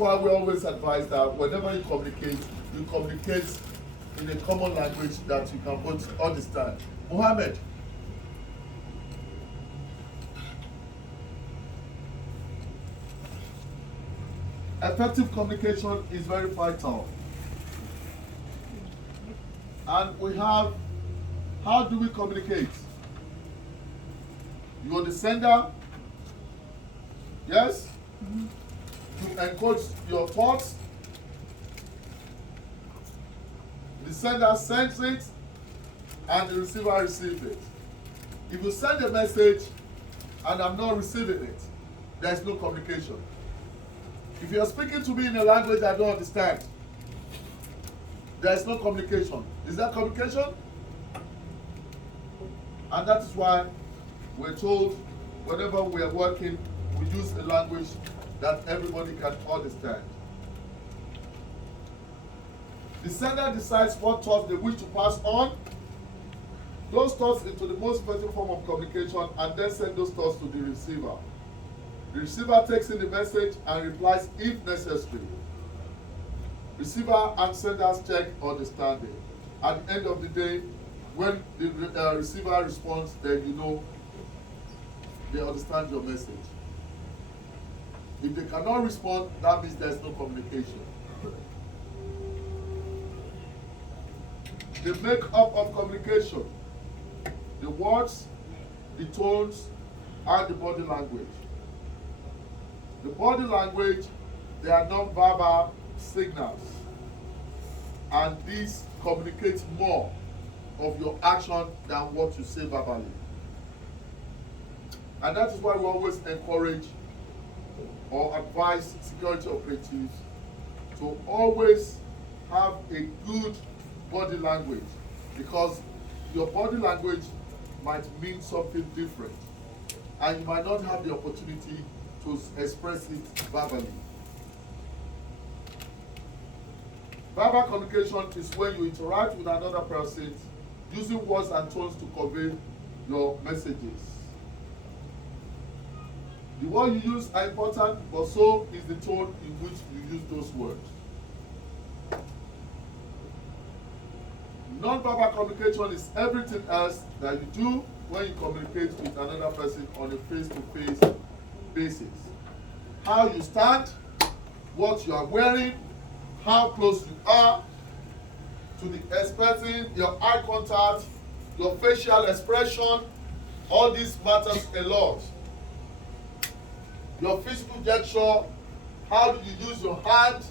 why we always advise that whenever you communicate in a common language that you can both understand. Mohammed. Effective communication is very vital. And we have, how do we communicate? You're the sender, yes? To encode your thoughts. The sender sends it, and the receiver receives it. If you send a message and I'm not receiving it, there's no communication. If you're speaking to me in a language I don't understand, there's no communication. Is that communication? And that is why we're told whenever we are working, we use a language that everybody can understand. The sender decides what thoughts they wish to pass on, those thoughts into the most effective form of communication, and then send those thoughts to the receiver. The receiver takes in the message and replies if necessary. Receiver and senders check understanding. At the end of the day, when the receiver responds, then you know they understand your message. If they cannot respond, that means there's no communication. The makeup of communication: the words, the tones, and the body language. The body language, they are non-verbal signals, and these communicate more of your action than what you say verbally. And that is why we always encourage or advise security operatives to always have a good body language, because your body language might mean something different, and you might not have the opportunity to express it verbally. Verbal communication is when you interact with another person using words and tones to convey your messages. The words you use are important, but so is the tone in which you use those words. Non-verbal communication is everything else that you do when you communicate with another person on a face-to-face basis. How you stand, what you are wearing, how close you are to the person, your eye contact, your facial expression, all this matters a lot. Your physical gesture, how do you use your hand?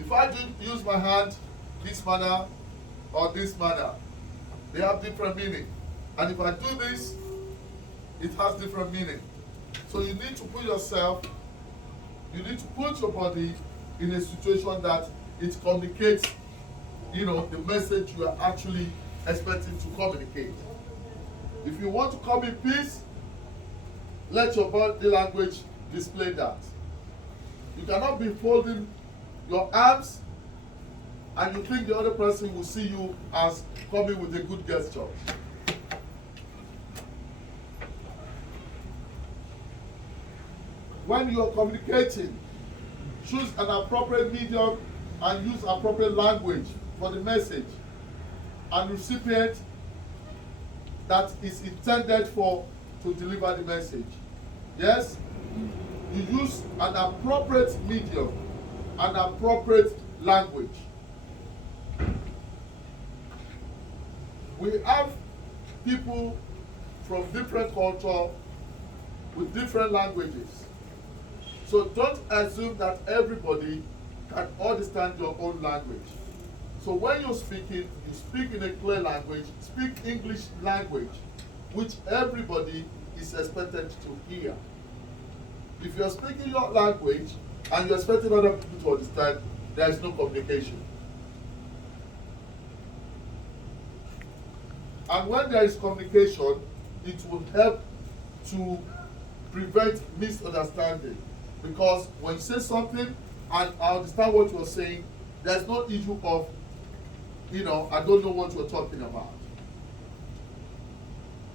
If I do use my hand this manner or this manner, they have different meaning. And if I do this, it has different meaning. So you need to put yourself, you need to put your body in a situation that it communicates, the message you are actually expecting to communicate. If you want to come in peace, let your body language display that. You cannot be folding your arms and you think the other person will see you as coming with a good gesture. When you are communicating, choose an appropriate medium and use appropriate language for the message and recipient that is intended for to deliver the message. Yes? You use an appropriate medium, an appropriate language. We have people from different cultures with different languages. So don't assume that everybody can understand your own language. So when you're speaking, you speak in a clear language, speak English language, which everybody is expected to hear. If you're speaking your language and you're expecting other people to understand, there is no communication. And when there is communication, it will help to prevent misunderstanding. Because when you say something and I understand what you're saying, there's no issue of, I don't know what you're talking about.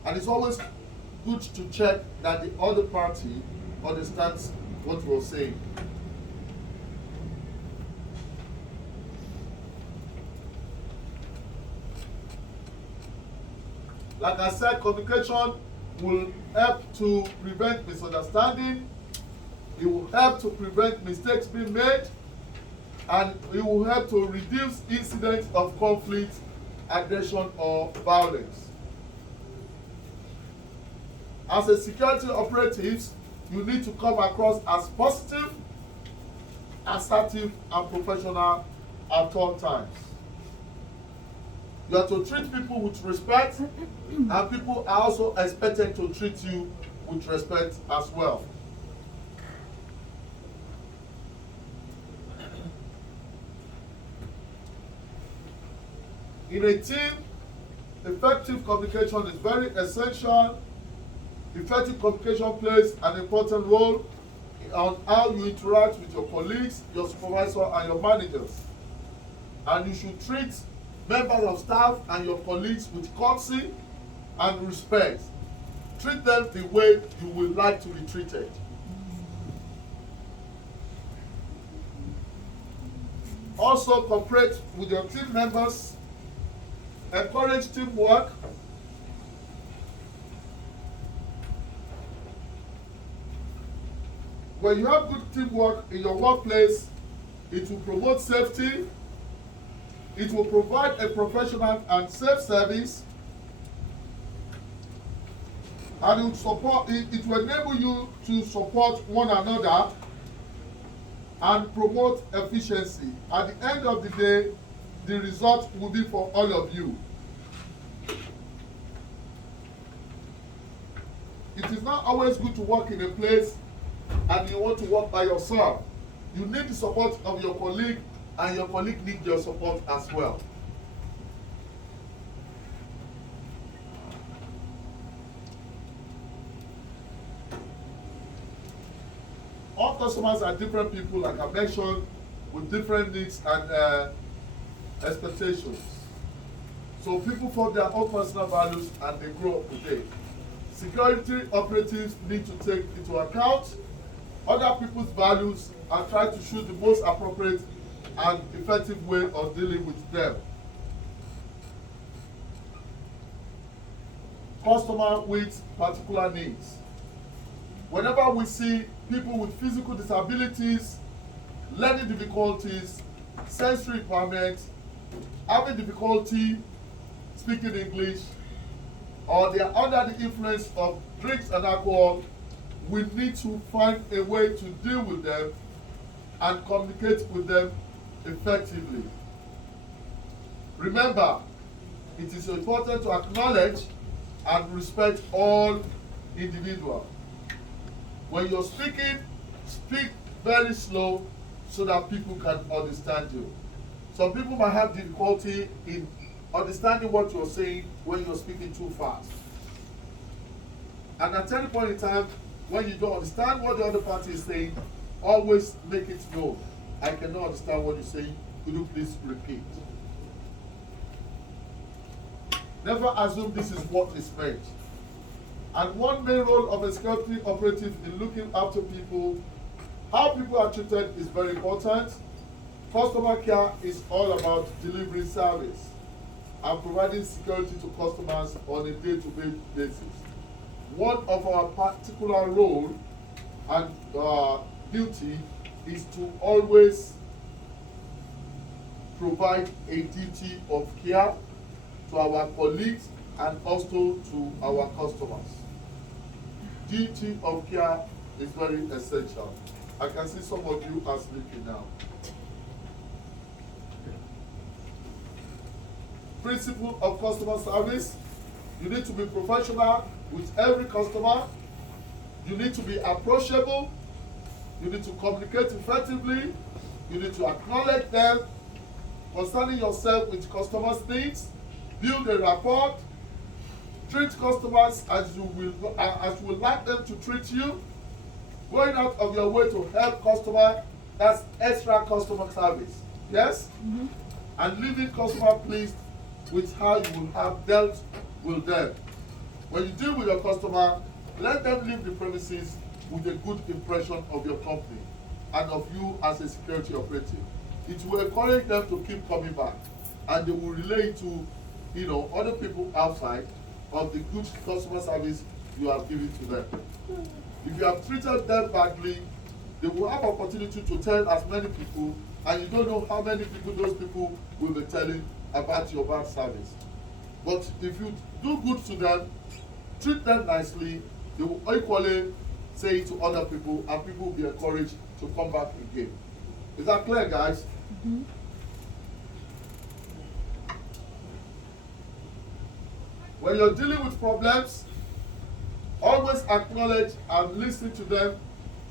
And it's always good to check that the other party understands what you're saying. Like I said, communication will help to prevent misunderstanding. It will help to prevent mistakes being made, and it will help to reduce incidents of conflict, aggression, or violence. As a security operative, you need to come across as positive, assertive, and professional at all times. You have to treat people with respect, and people are also expected to treat you with respect as well. In a team, effective communication is very essential. Effective communication plays an important role on how you interact with your colleagues, your supervisor, and your managers. And you should treat members of staff and your colleagues with courtesy and respect. Treat them the way you would like to be treated. Also, cooperate with your team members. Encourage teamwork. When you have good teamwork in your workplace, it will promote safety, it will provide a professional and safe service, and it will enable you to support one another and promote efficiency. At the end of the day, the result will be for all of you. It is not always good to work in a place and you want to work by yourself. You need the support of your colleague, and your colleague needs your support as well. All customers are different people, like I mentioned, with different needs and expectations. So people form their own personal values and they grow up with it. Security operatives need to take into account other people's values and try to choose the most appropriate and effective way of dealing with them. Customer with particular needs. Whenever we see people with physical disabilities, learning difficulties, sensory impairment, having difficulty speaking English, or they are under the influence of drinks and alcohol, we need to find a way to deal with them and communicate with them effectively. Remember, it is important to acknowledge and respect all individuals. When you're speaking, speak very slow so that people can understand you. Some people might have difficulty in understanding what you're saying when you're speaking too fast. And at any point in time, when you don't understand what the other party is saying, always make it known. I cannot understand what you're saying. Could you please repeat? Never assume this is what is meant. And one main role of a security operative in looking after people, how people are treated is very important. Customer care is all about delivering service and providing security to customers on a day-to-day basis. One of our particular role and duty is to always provide a duty of care to our colleagues and also to our customers. Duty of care is very essential. I can see some of you are sleeping now. Principle of customer service: you need to be professional with every customer. You need to be approachable. You need to communicate effectively. You need to acknowledge them. Concerning yourself with customers' needs, build a rapport. Treat customers as you would like them to treat you. Going out of your way to help customer, that's extra customer service. Yes? Mm-hmm. And leaving customer pleased with how you will have dealt with them. When you deal with your customer, let them leave the premises with a good impression of your company and of you as a security operative. It will encourage them to keep coming back, and they will relate to other people outside of the good customer service you have given to them. If you have treated them badly, they will have opportunity to tell as many people, and you don't know how many people those people will be telling about your bad service. But if you do good to them, treat them nicely, they will equally say it to other people, and people will be encouraged to come back again. Is that clear, guys? Mm-hmm. When you're dealing with problems, always acknowledge and listen to them.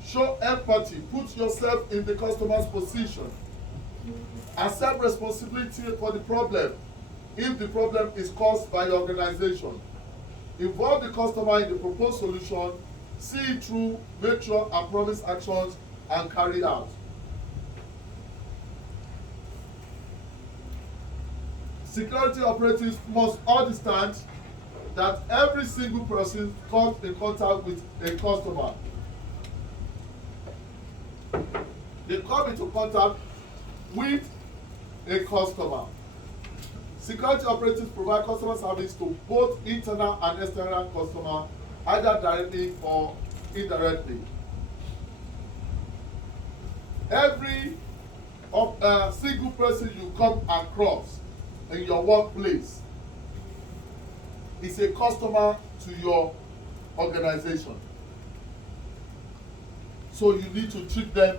Show empathy. Put yourself in the customer's position. Accept responsibility for the problem if the problem is caused by your organization. Involve the customer in the proposed solution. See it through, make sure and promise actions and carry out. Security operatives must understand that every single person comes in contact with a customer. They come into contact with a customer. Security operatives provide customer service to both internal and external customers, either directly or indirectly. Every single person you come across in your workplace is a customer to your organization. So you need to treat them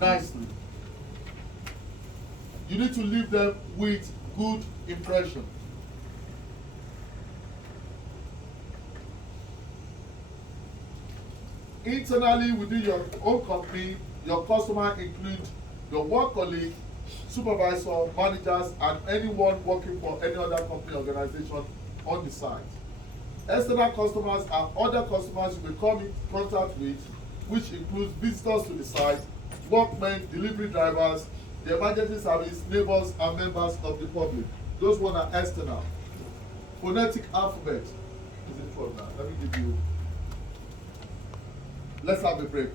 nicely. You need to leave them with good impression. Internally within your own company, your customer include your work colleague, supervisor, managers, and anyone working for any other company organization on the site. External customers are other customers you will come in contact with, which includes visitors to the site, workmen, delivery drivers, the emergency service, neighbors, and members of the public. Those ones are external. Phonetic alphabet is in front now. Let me give you. Let's have a break.